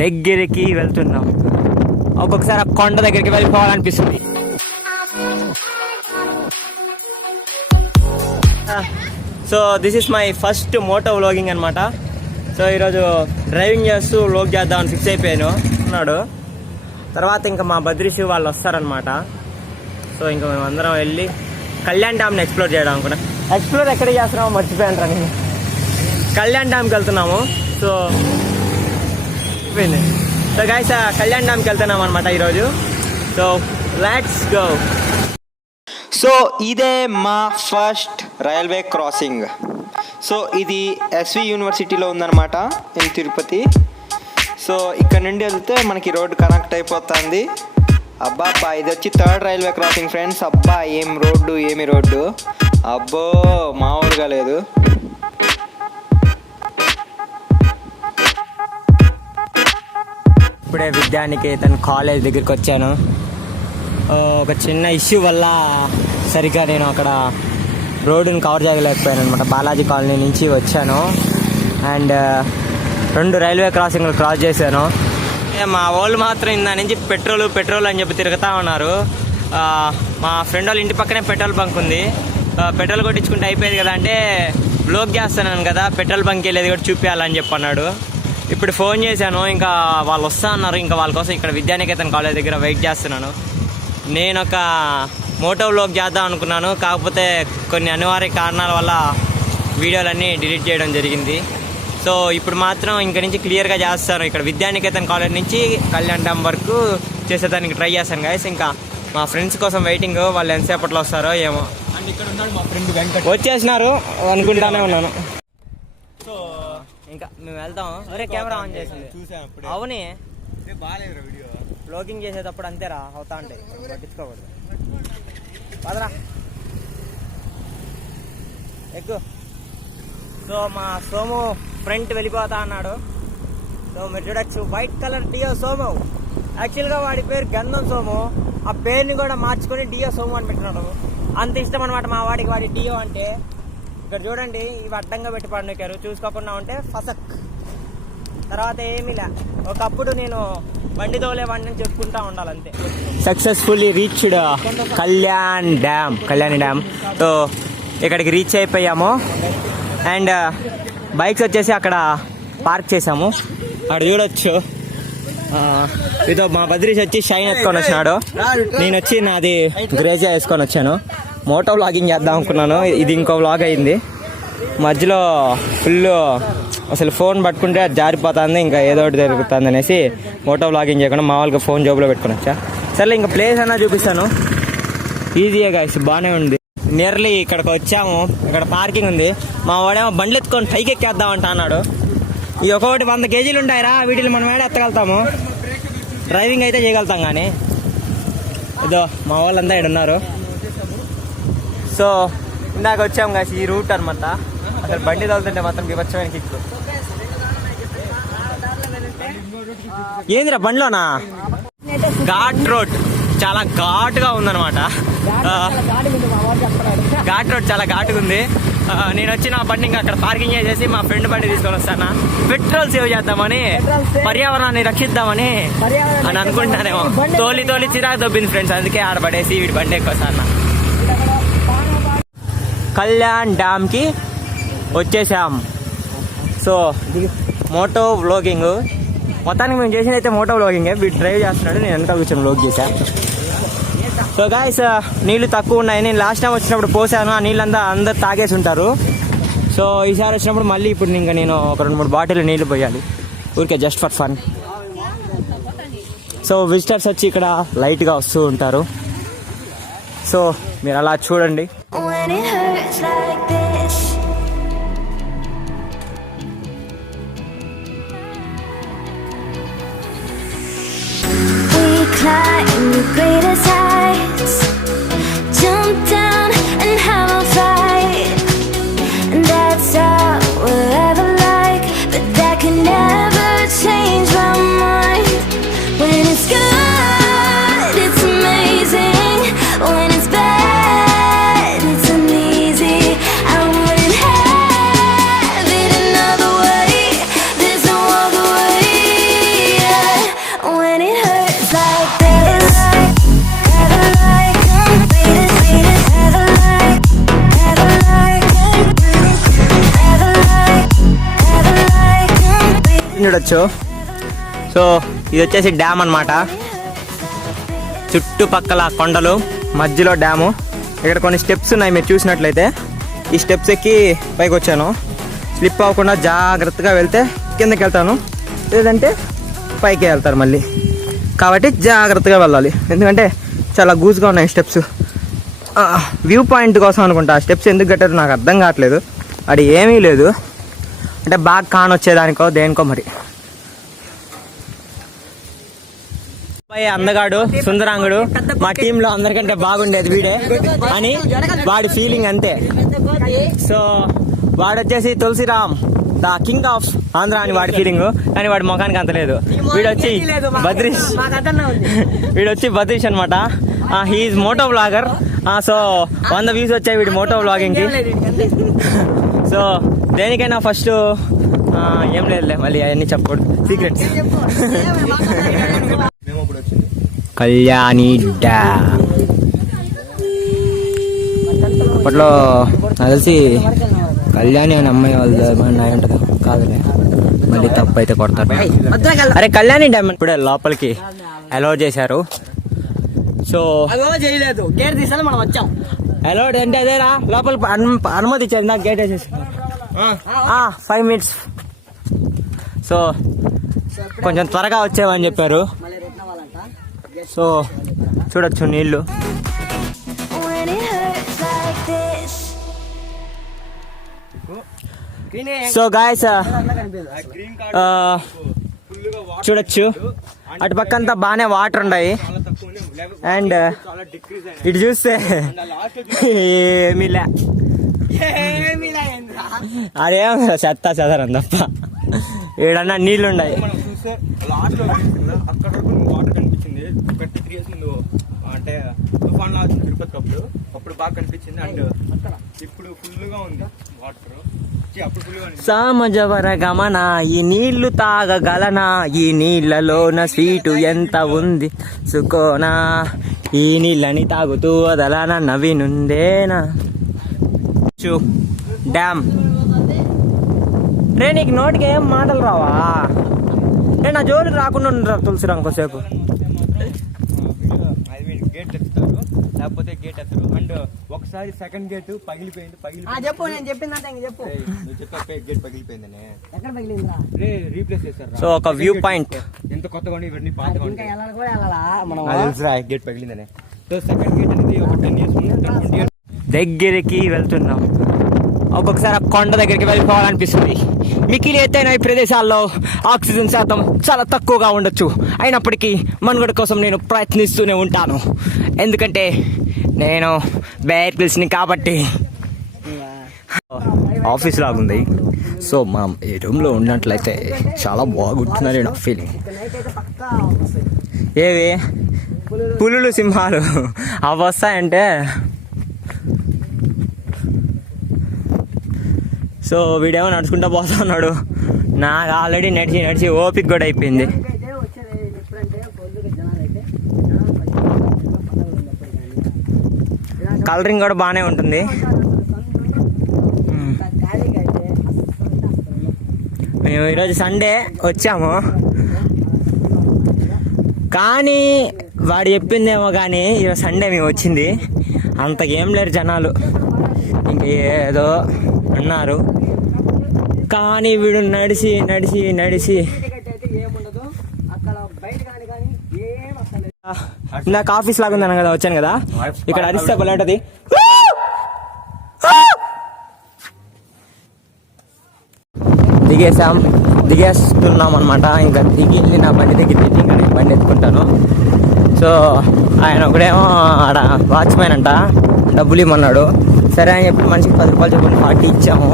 దగ్గరికి వెళ్తున్నాం. ఒక్కొక్కసారి ఆ కొండ దగ్గరికి వెళ్ళిపోవాలనిపిస్తుంది. So this is my first moto vlogging అనమాట. సో ఈరోజు డ్రైవింగ్ చేస్తూ వ్లాగ్ చేద్దామని ఫిక్స్ అయిపోయాను అన్నాడు. తర్వాత ఇంకా మా బద్రీష్ వాళ్ళు వస్తారనమాట. సో ఇంకా మేము అందరం వెళ్ళి కళ్యాణ్ డ్యామ్ని ఎక్స్ప్లోర్ చేయడం అనుకున్నాం. ఎక్స్ప్లోర్ ఎక్కడ చేస్తున్నామో మర్చిపోయాను రా నేను. కళ్యాణ్ డ్యామ్కి వెళ్తున్నాము. సో గైస్ కళ్యాణ్ డ్యామ్కి వెళ్తున్నాం అనమాట ఈరోజు. So let's go. సో ఇదే మా ఫస్ట్ రైల్వే క్రాసింగ్. సో ఇది ఎస్వి యూనివర్సిటీలో ఉందన్నమాట ఇన్ తిరుపతి. సో ఇక్కడ నుండి వెళ్తే మనకి రోడ్డు కనెక్ట్ అయిపోతుంది. అబ్బా ఇది వచ్చి థర్డ్ రైల్వే క్రాసింగ్ ఫ్రెండ్స్. అబ్బా ఏమి రోడ్డు అబ్బో మామూలుగా లేదు. ఇప్పుడే విద్యానికేతన్ కాలేజ్ దగ్గరికి వచ్చాను. ఒక చిన్న ఇష్యూ వల్ల సరిగ్గా నేను అక్కడ రోడ్డుని కవర్ చేయలేకపోయాను అనమాట. బాలాజీ కాలనీ నుంచి వచ్చాను అండ్ 2 రైల్వే క్రాసింగ్లు క్రాస్ చేశాను. మా వాళ్ళు మాత్రం ఇందా నుంచి పెట్రోల్ అని చెప్పి తిరుగుతూ ఉన్నారు. మా ఫ్రెండ్ వాళ్ళ ఇంటి పక్కనే పెట్రోల్ బంక్ ఉంది. పెట్రోల్ కొట్టించుకుంటే అయిపోయేది కదా అంటే బ్లాక్ చేస్తున్నాను కదా, పెట్రోల్ బంక్ వెళ్ళేది కూడా చూపించాలని చెప్పి అన్నాడు. ఇప్పుడు ఫోన్ చేశాను, ఇంకా వాళ్ళు వస్తా అన్నారు. ఇంకా వాళ్ళ కోసం ఇక్కడ విద్యానికేతన్ కాలేజ్ దగ్గర వెయిట్ చేస్తున్నాను. నేను ఒక మోటో వ్లాగ్ చేద్దాం అనుకున్నాను, కాకపోతే కొన్ని అనివార్య కారణాల వల్ల వీడియోలన్నీ డిలీట్ చేయడం జరిగింది. సో ఇప్పుడు మాత్రం ఇంక నుంచి క్లియర్గా చేస్తాను. ఇక్కడ విద్యానికేతన్ కాలేజ్ నుంచి కళ్యాణ్ డ్యామ్ వరకు చేసేదానికి ట్రై చేస్తాను గైస్. ఇంకా మా ఫ్రెండ్స్ కోసం వెయిటింగ్, వాళ్ళు ఎంతసేపట్లో వస్తారో ఏమో. అండ్ ఇక్కడ ఉన్నాడు మా ఫ్రెండ్ వెంకట్. వచ్చేసినారు అనుకుంటానే ఉన్నాను. సో ఇంకా మేము వెళ్తాం. అరే కెమెరా ఆన్ చేసింది చూసాను. అవునే బాగాలేదు వీడియో వ్లాగింగ్ చేసేటప్పుడు అంతేరా అవుతా ఉంటాయి, పట్టించుకోకూడదు. పదరా ఎక్కువ. సో మా సోము ఫ్రంట్ వెళ్ళిపోతా అన్నాడు. సో మీరు చూడొచ్చు వైట్ కలర్ డియో సోము. యాక్చువల్గా వాడి పేరు గంధం సోము. ఆ పేరుని కూడా మార్చుకొని డియో సోము అని పెట్టినాడు. అంత ఇష్టం అనమాట మా వాడికి వాడి డియో అంటే. ఇక్కడ చూడండి ఇవి అడ్డంగా పెట్టి పండుకారు, చూసుకోకుండా ఉంటే ఫసక్. తర్వాత ఏమీలే, ఒకప్పుడు నేను బండి తోలేవాడిని అని చెప్పుకుంటా ఉండాలంతే. Successfully reached Kalyan dam. So ఇక్కడికి రీచ్ అయిపోయాము. అండ్ బైక్స్ వచ్చేసి అక్కడ పార్క్ చేసాము. అక్కడ చూడొచ్చు. ఇదో మా బద్రీష్ వచ్చి షైన్ ఎత్తుకొని వచ్చినాడు. నేను వచ్చి నాది గ్రేజా వేసుకొని వచ్చాను. మోటో వ్లాగింగ్ చేద్దాం అనుకున్నాను, ఇది ఇంకో వ్లాగ్ అయింది. మధ్యలో ఫుల్ అసలు ఫోన్ పట్టుకుంటే అది జారిపోతుంది, ఇంకా ఏదో ఒకటి జరుగుతుంది అనేసి మోటో వ్లాగింగ్ చేయకుండా మామూలుగా ఫోన్ జోబులో పెట్టుకుని వచ్చా. సరే ఇంకా ప్లేస్ అన్నా చూపిస్తాను. ఈజీగా గైస్ బాగానే ఉంది. నియర్లీ ఇక్కడికి వచ్చాము. ఇక్కడ పార్కింగ్ ఉంది. మా వాడేమో బండ్లు ఎత్తుకొని పైకి ఎక్కేద్దామంట అన్నాడు. ఈ ఒక్కొక్కటి 100 కేజీలు ఉంటాయిరా, వీటిని మనం ఏడ ఎత్తగలుగుతాము, డ్రైవింగ్ అయితే చేయగలుగుతాం కానీ. ఇదో మా వాళ్ళంతా ఇక్కడ ఉన్నారు. సో ఇందాక వచ్చాము కాసి ఈ రూట్ అనమాట. అసలు బండి తగులుతుంటే మాత్రం వివచ్చమైన కిక్కు. ఏందిరా బండిలోనా? ఘాట్ రోడ్ చాలా ఘాటుగా ఉందన్నమాట. ఘాట్ రోడ్ చాలా ఘాటుగా ఉంది. నేను వచ్చి నా బండి ఇంకా అక్కడ పార్కింగ్ చేసేసి మా ఫ్రెండ్ బండి తీసుకొని వస్తాను. పెట్రోల్ సేవ్ చేద్దామని, పర్యావరణాన్ని రక్షిద్దామని అని అనుకుంటున్నానేమో. తోలి చిరాకు దొబ్బింది ఫ్రెండ్స్, అందుకే ఆడబడేసి వీడి బండి ఎక్కువసాన. కళ్యాణ్ డ్యామ్కి వచ్చేసాం. సో మోటో వ్లాగింగ్ మొత్తానికి మేము చేసింది అయితే మోటో వ్లాగింగే. వీడు డ్రైవ్ చేస్తున్నాడు, నేను వెనక కూర్చొని వ్లాగ్ చేశాను. సో గాయస్ నీళ్ళు తక్కువ ఉన్నాయి. నేను లాస్ట్ టైం వచ్చినప్పుడు పోసాను, ఆ నీళ్ళంతా అందరు తాగేసి ఉంటారు. సో ఈసారి వచ్చినప్పుడు మళ్ళీ ఇప్పుడు ఇంకా నేను ఒక 2-3 బాటిల్ నీళ్ళు పోయాలి ఊరికే just for fun. So visitors వచ్చి ఇక్కడ లైట్గా వస్తూ ఉంటారు. సో మీరు అలా చూడండి. Climb the greatest heights, jump down and have a fight, and that's all we'll ever like, but that can never change my mind. When it's good, it's amazing. When it's bad, it's uneasy. I wouldn't have it another way. There's no other way. చూడొచ్చు. So ఇది వచ్చేసి dam అన్నమాట. చుట్టుపక్కల కొండలు, మధ్యలో dam. ఇక్కడ కొన్ని steps ఉన్నాయి, మీరు చూసినట్లయితే ఈ స్టెప్స్ ఎక్కి పైకి వచ్చాను. స్లిప్ అవ్వకుండా జాగ్రత్తగా వెళ్తే కిందకి వెళ్తాను, లేదంటే పైకి వెళ్తారు మళ్ళీ. కాబట్టి జాగ్రత్తగా వెళ్ళాలి, ఎందుకంటే చాలా గూజ్గా ఉన్నాయి స్టెప్స్. వ్యూ పాయింట్ కోసం అనుకుంటా స్టెప్స్ ఎందుకు కట్టారు నాకు అర్థం కావట్లేదు. అది ఏమీ లేదు, అంటే బాగా కానొచ్చేదానికో దేనికో మరి. అందగాడు సుందరాంగుడు మా టీంలో అందరికంటే బాగుండేది వీడే అని వాడి ఫీలింగ్ అంతే. సో వాడు వచ్చేసి Tulsiram, the king of Andhra అని వాడి ఫీలింగ్, కానీ వాడి ముఖానికి అంత లేదు. వీడొచ్చి బద్రీష్ అనమాట. He is moto vlogger. So 100 views వచ్చాయి వీడి మోటో వ్లాగింగ్ కి. సో దేనికైనా ఫస్ట్ ఏం లేదులే, మళ్ళీ అవన్నీ చెప్పకూడదు, సీక్రెట్స్. కళ్యాణి డ్యామ్ అప్పట్లో నాకు తెలిసి కళ్యాణి అని అమ్మాయి వాళ్ళు నాయ ఉంటుంది కాదులే, మళ్ళీ తప్పు అయితే కొడతారు. అరే కళ్యాణి డ్యామ్ ఇప్పుడే లోపలికి అలౌ చేశారు. సో చేయలేదు, గేట్ తీసాను మనం వచ్చాం. అలౌ అంటే అదేరా లోపల అనుమతి ఇచ్చారు, నాకు గేట్ వేసేసి 5 minutes. సో కొంచెం త్వరగా వచ్చేవని చెప్పారు. సో చూడొచ్చు నీళ్ళు. సో గాయస్ చూడొచ్చు, అటు పక్క అంతా బాగానే వాటర్ ఉన్నాయి. అండ్ ఇటు చూస్తే ఏమిలే, అదేం చెత్త చెదరం తప్ప, ఏడన్నా నీళ్ళు ఉన్నాయి. అంటే తుఫాన్ వచ్చింది తిరుపతి అప్పుడు బాగా కనిపించింది. అండ్ ఇప్పుడు ఫుల్గా ఉంది వాటర్. సామజవర గమన, ఈ నీళ్లు తాగగలనా, ఈ నీళ్లలోన స్వీటు ఎంత ఉంది సుకోనా, ఈ నీళ్ళని తాగుతూ వదలనా నవ్వినుందేనా. డ్యామ్ రే, నీకు నోటికి ఏం మాటలు రావా? రే నా జోలికి రాకుండా ఉండరా తులసిరాం కొద్దిసేపు. గేట్ ఎత్తుతారు, లేకపోతే గేట్ ఎత్తరు. అండ్ ఒకసారి సెకండ్ గేట్ పగిలిపోయింది. చెప్పు, నేను చెప్పిందంటే చెప్పు. నువ్వు చెప్పే గేట్ పగిలిపోయిందని ఎక్కడ పగిలిందిరా? రీప్లేస్ చేశారు. సో ఒక వ్యూ పాయింట్, ఎంత కొత్తగా ఇవన్నీ పాతగా ఇంకా వెళ్ళాలి కూడా వెళ్ళాలా మనం? తెలుసురా గేట్ పగిలిందని. సో సెకండ్ గేట్ అనేది ఒక 10 years 20 years దగ్గరికి వెళ్తున్నాం. ఒక్కొక్కసారి ఆ కొండ దగ్గరికి వెళ్ళిపోవాలనిపిస్తుంది. మిగిలి ఎత్తైన ఈ ప్రదేశాల్లో ఆక్సిజన్ శాతం చాలా తక్కువగా ఉండొచ్చు, అయినప్పటికీ మనుగడ కోసం నేను ప్రయత్నిస్తూనే ఉంటాను, ఎందుకంటే నేను బేర్ గ్రిల్స్ని కాబట్టి. ఆఫీస్ లాగుంది. సో మనం ఈ రూమ్లో ఉన్నట్లయితే చాలా బాగుంటుందని నా ఫీలింగ్. ఏవి పులులు సింహాలు అవి వస్తాయంటే. సో వీడేమో నడుచుకుంటా పోతా ఉన్నాడు, నాకు ఆల్రెడీ నడిచి ఓపిక కూడా అయిపోయింది. కలరింగ్ కూడా బాగానే ఉంటుంది. మేము ఈరోజు సండే వచ్చాము, కానీ వాడు చెప్పిందేమో కానీ ఈరోజు సండే మేము వచ్చింది అంతకేం లేరు జనాలు, ఇంక ఏదో అన్నారు. కానీ వీడు నడిచి నాకు ఆఫీస్ లాగా ఉందన్న కదా వచ్చాను కదా, ఇక్కడ అరిస్తే బలంటది. దిగేస్తున్నాం అనమాట. ఇంకా దిగి నా బండి దగ్గర ఇంకా నేను బండి ఎత్తుకుంటాను. సో ఆయన ఒకడేమో ఆడ వాచ్మెన్ అంట, డబ్బులు ఇమ్మన్నాడు. సరే అని చెప్పి మనిషికి 10 రూపాయలు చెప్పి 40 ఇచ్చాము.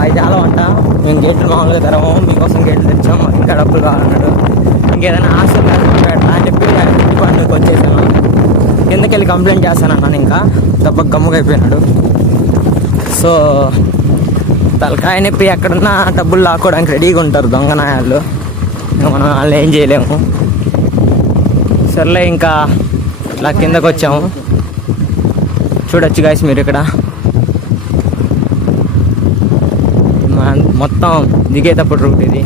అది చాలా అంట, మేము గేట్లు మామూలుగా తెరము, మీకోసం గేట్లు తెచ్చాము, ఇంకా డబ్బులు కావాలన్నాడు. ఇంకేదైనా హాస్టల్ పెట్టా అని చెప్పి పండుగకి వచ్చేసాను. కిందకి వెళ్ళి కంప్లైంట్ చేస్తానన్నాను, ఇంకా దెబ్బకి గమ్ముగా అయిపోయినాడు. సో తలకాయ నొప్పి, ఎక్కడున్నా డబ్బులు లాక్కోవడానికి రెడీగా ఉంటారు దొంగనాయాలు, మనం వాళ్ళు ఏం చేయలేము. సర్లే ఇంకా ఇలా కిందకు వచ్చాము. చూడొచ్చు గాయస్ మీరు ఇక్కడ మొత్తం దిగేటప్పుడు రూట్ ఇది.